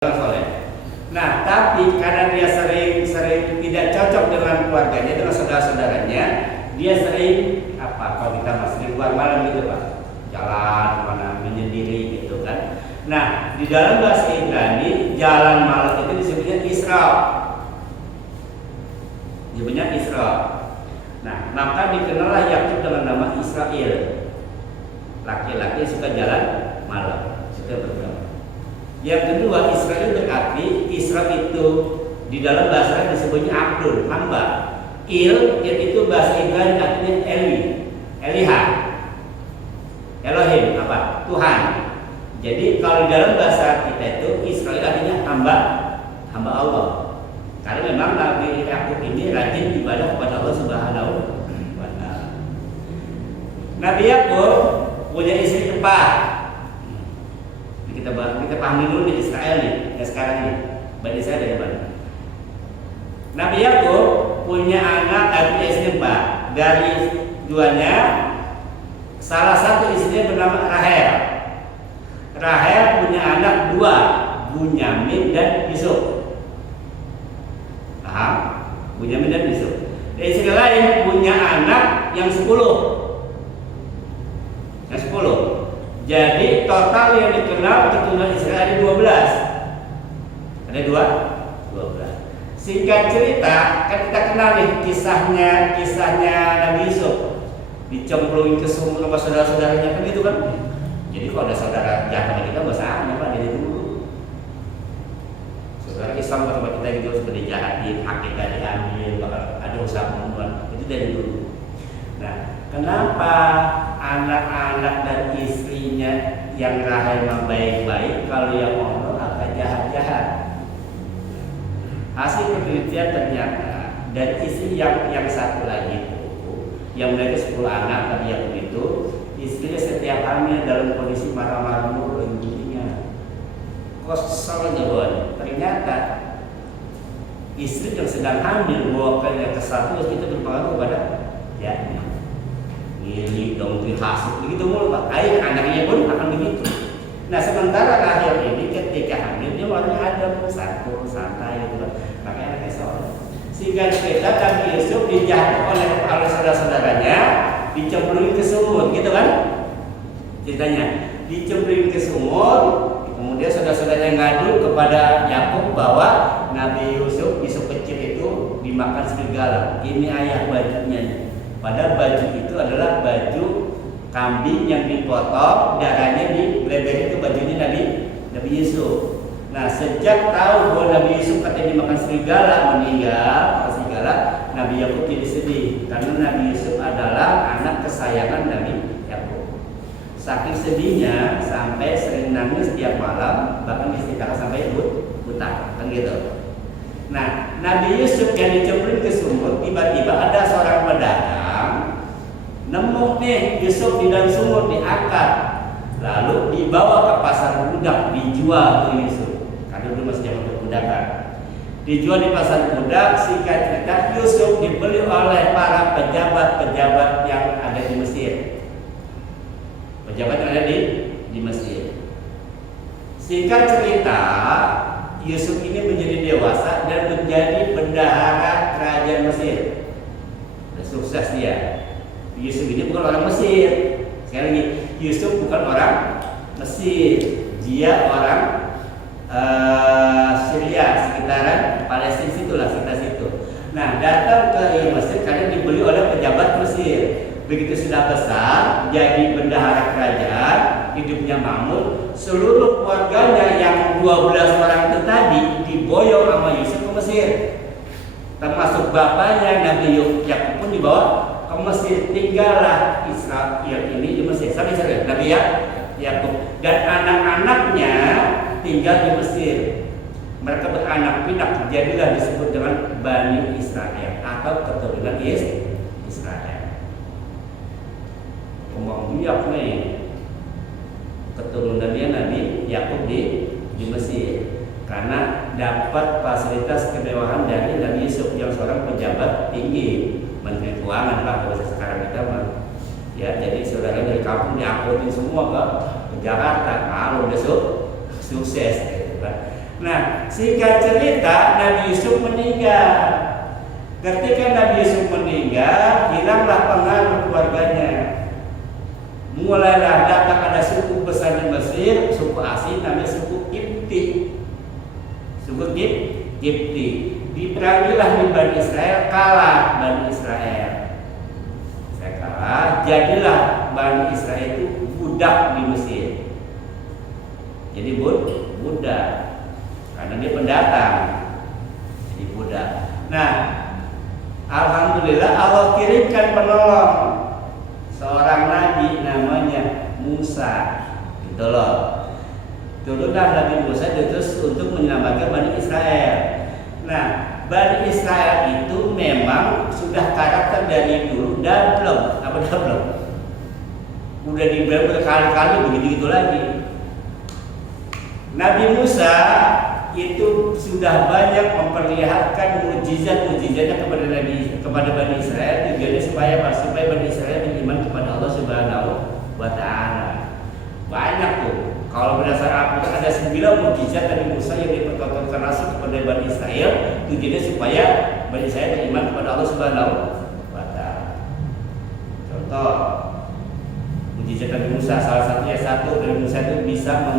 soleh. Nah, tapi karena dia sering tidak cocok dengan keluarganya, dengan saudara-saudaranya, dia sering kalau kita masih keluar malam gitu pak, jalan mana menyendiri gitu kan. Nah, di dalam bahasa Ibrani jalan malam itu disebutnya Isra. Disebutnya Isra. Nah, maka dikenallah Yakub dengan nama Israel. Laki-laki suka jalan malam, suka berjalan. Yang kedua, Israel berarti Israel itu di dalam bahasa disebutnya Abdul, hamba. Itu bahasa Ibrani artinya Eliha, Elohim, Tuhan. Jadi kalau di dalam bahasa kita itu Israel artinya hamba Allah. Karena memang Nabi Yakub ini rajin ibadah kepada Allah Subhanahu wa Ta'ala. Nabi Yakub punya istri empat. Kita pahami dulu di Israel nih, yang sekarang nih. Bani Israel dari mana? Nabi Yakub punya punya istri empat. Dari duanya, salah satu istrinya bernama Rahel. Rahel punya anak dua, Bunyamin dan Yusuf. Paham? Bunyamin dan Yusuf. Istri lain punya anak yang 10. Yang 10. Jadi total yang dikenal keturunan Israel ada 12. Ada 12. Singkat cerita, kan kita kenal nih kisahnya Nabi Yusuf dicemplungin ke sumur sama saudara-saudaranya kan gitu kan. Jadi kalau ada saudara jahat kita nggak salah pak dari dulu. Saudara Islam tempat kita gitu seperti jahatin, hakikah diambil, bakal ada usaha pembunuhan itu dari dulu. Nah, kenapa anak-anak dan istrinya yang Rahel baik-baik, kalau yang Allah agak jahat-jahat? Hasil penelitian ternyata dari istri yang satu lagi itu, yang mereka 10 anak tadi yang begitu, istrinya setiap hamil dalam kondisi marah-marah mulu ibunya. Kosong jawabannya. Ternyata istri yang sedang hamil bawa ke satu itu berpengaruh kepada ya. Ini dong hasil begitu mulu pak. Air anaknya pun akan begitu. Nah sementara Rahel ini ketika hamil dia orangnya adem, satu santai gitu kan. Makanya anaknya soleh. Sehingga cerita Nabi Yusuf dijatuh oleh saudara-saudaranya, dicemplungin ke sumur, gitu kan? Ceritanya dicemplungin ke sumur, kemudian saudara-saudaranya ngadu kepada Yakub bahwa Nabi Yusuf kecil itu dimakan serigala. Ini ayah bajunya. Padahal baju itu adalah baju kambing yang dipotong, darahnya dibleber itu bajunya Nabi Yusuf. Nah sejak tahu bahwa Nabi Yusuf katanya dimakan serigala, meninggal serigala, Nabi Yakub jadi sedih karena Nabi Yusuf adalah anak kesayangan Nabi Yakub. Saking sedihnya sampai sering nangis setiap malam, bahkan istiqamah sampai buta, kan gitu. Nah, Nabi Yusuf yang dicemplungin ke sumur, tiba-tiba ada seorang pedagang nemu nih Yusuf di dalam sumur, diangkat, lalu dibawa ke pasar budak, dijual ke Yusuf. Karena dulu masih zaman perbudakan. Dijual di pasar budak. Singkat cerita, Yusuf dibeli oleh para pejabat-pejabat yang ada di Mesir. Pejabat yang ada di Mesir. Singkat cerita, Yusuf ini menjadi dewasa dan menjadi bendahara kerajaan Mesir. Dan sukses dia. Yusuf ini bukan orang Mesir. Sekali lagi, Yusuf bukan orang Mesir. Dia orang Syria, sekitaran Palestina situlah, sekitar situ. Nah, datang ke Mesir karena dibeli oleh pejabat Mesir. Begitu sudah besar, jadi bendahara kerajaan, hidupnya makmur. Seluruh keluarganya yang 12 orang itu tadi diboyong sama Yusuf ke Mesir. Termasuk bapaknya Nabi Yakub pun dibawa ke Mesir. Tinggallah Israel ini di Mesir. Sampai Israel, Nabi Yakub dan anak-anaknya tinggal di Mesir. Mereka beranak pinak, jadilah disebut dengan Bani Israel atau keturunan Israel. Ngomong biak nih, keturunannya Nabi Yakub di Mesir karena dapat fasilitas kemewahan dari Nabi Yusuf yang seorang pejabat tinggi, menteri keuangan lah kalau sekarang kita mah. Ya, jadi saudara dari kampung diangkutin semua ke Jakarta, kalau udah sukses gitu kan. Nah, singkat cerita Nabi Yusuf meninggal. Ketika Nabi Yusuf meninggal, hilanglah pengaruh keluarganya. Mulailah datang ada suku besar di Mesir, suku asli namanya suku Kipti. Suku Kipti. Diperangilah di Bani Israel, kalah Bani Israel. Saya kalah, jadilah Bani Israel itu budak di Mesir. Jadi budak, karena dia pendatang, jadi budak. Nah, alhamdulillah Allah kirimkan penolong, seorang nabi namanya Musa, gitu loh. Turunlah Nabi Musa diutus untuk menyelamatkan Bani Israel. Nah, Bani Israel itu memang sudah karakter dari dulu dan belum, udah dibilang berkali-kali begitu lagi. Nabi Musa itu sudah banyak memperlihatkan mukjizat-mukjizatnya kepada Bani Israel, tujuannya supaya Bani Israel beriman kepada Allah Subhanahu wa Ta'ala. Banyak tuh. Kalau berdasar Al-Quran ada 9 mukjizat Nabi Musa yang dipertontonkan langsung kepada Bani Israel, tujuannya supaya Bani Israel beriman kepada Allah Subhanahu wa Ta'ala. Contoh mukjizat Nabi Musa, salah satunya Nabi Musa itu bisa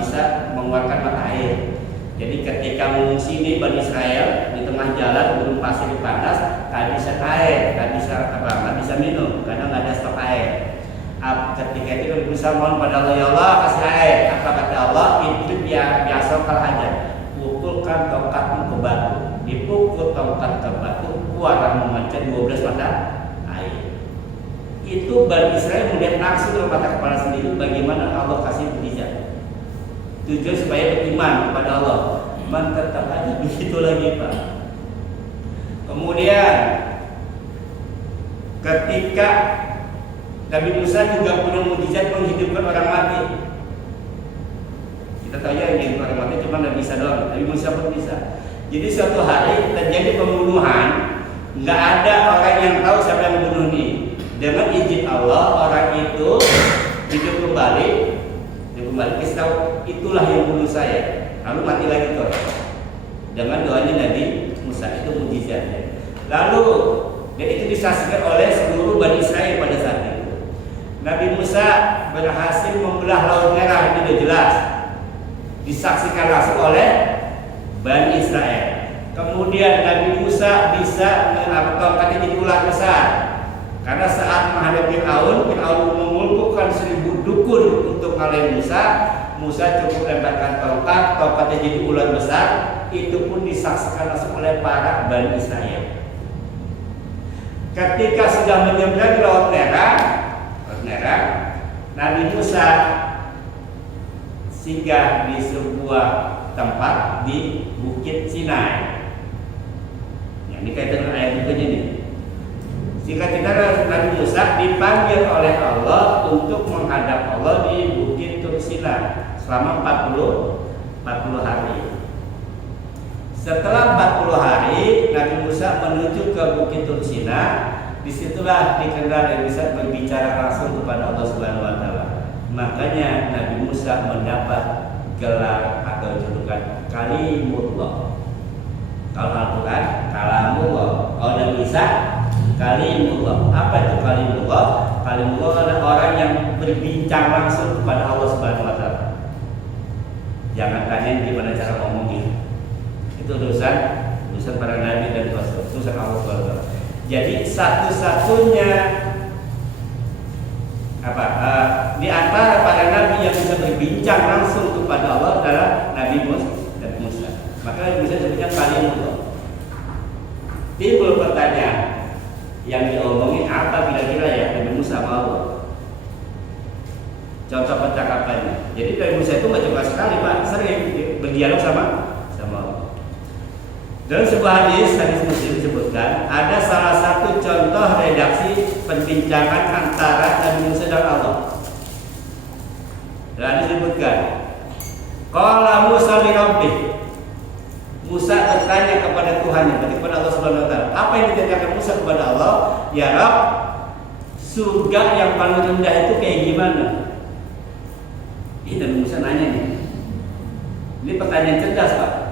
bisa mengeluarkan mata air. Jadi ketika mengungsi di Bani Israel di tengah jalan gunung pasir panas, tak bisa air, tak bisa minum karena nggak ada stok air. Ketika itu Nabi Musa mohon pada Allah, ya Allah kasih air. Apa kata Allah? Itu biasa kalau aja. Pukulkan tongkatmu ke batu. Dipukul tongkat ke batu, keluar memancar 12 mata air. Itu Bani Israel melihat langsung dengan mata kepala sendiri bagaimana Allah kasih mukjizat. Tujuan supaya beriman kepada Allah. Iman tetap aja begitu lagi, Pak. Kemudian ketika Nabi Musa juga punya mukjizat menghidupkan orang mati. Kita tahu ya yang orang mati cuma Nabi Musa doang. Nabi Musa pun bisa. Jadi suatu hari terjadi pembunuhan, nggak ada orang yang tahu siapa yang membunuh ini. Dengan izin Allah orang itu hidup kembali, tahu itulah yang bunuh saya. Lalu mati lagi tuh. Dengan doanya Nabi Musa itu mukjizatnya. Lalu dan itu disaksikan oleh seluruh Bani Israel pada saat itu. Nabi Musa berhasil membelah Laut Merah, itu sudah jelas. Disaksikan langsung oleh Bani Israel. Kemudian Nabi Musa bisa tongkatnya jadi ular besar. Karena saat menghadapi Fir'aun mengumpulkan 1000 dukun untuk ngalahin Musa. Musa cukup lemparkan tongkatnya jadi ular besar. Itu pun disaksikan langsung oleh para Bani Israel. Ketika sudah menyeberang Laut Merah, Nabi Musa singgah di sebuah tempat di Bukit Sinai. Yang ini kaitan dengan ayat berikutnya nih. Singkat cerita Nabi Musa dipanggil oleh Allah untuk menghadap Allah di Bukit Tursina selama 40 hari. Setelah 40 hari Nabi Musa menuju ke Bukit Tursina. Disitulah dikenal dan bisa berbicara langsung kepada Allah Subhanahu wa Ta'ala. Makanya Nabi Musa mendapat gelar atau julukan Kalimullah. Kalau Al-Quran Kalamullah, kalau Nabi Isa Kalimullah. Apa itu Kalimullah? Kalimullah adalah orang yang berbincang langsung kepada Allah Subhanahu wa Ta'ala. Jangan tanya gimana cara ngomongnya. Itu urusan para nabi dan rasul, urusan Allah Subhanahu wa Ta'ala. Jadi satu-satunya di antara para nabi yang bisa berbincang langsung kepada Allah adalah Nabi Musa. Maka Nabi Musa sebutnya Kalimullah. Timbul pertanyaan yang diomongin apa kira-kira ya Nabi Musa sama Allah? Contoh percakapannya. Jadi Nabi Musa itu nggak cuma sekali Pak, sering berdialog sama Allah. Dalam sebuah hadis Muslim disebutkan ada salah satu contoh redaksi perbincangan antara Nabi Musa dan Allah. Dan disebutkan, qala Musa li rabbih. Musa bertanya kepada Tuhannya, berarti kepada Allah Subhanahu wa Ta'ala. Apa yang ditanyakan Musa kepada Allah? Ya Rabb, surga yang paling rendah itu kayak gimana? Ini Nabi Musa nanya nih. Ini pertanyaan cerdas Pak.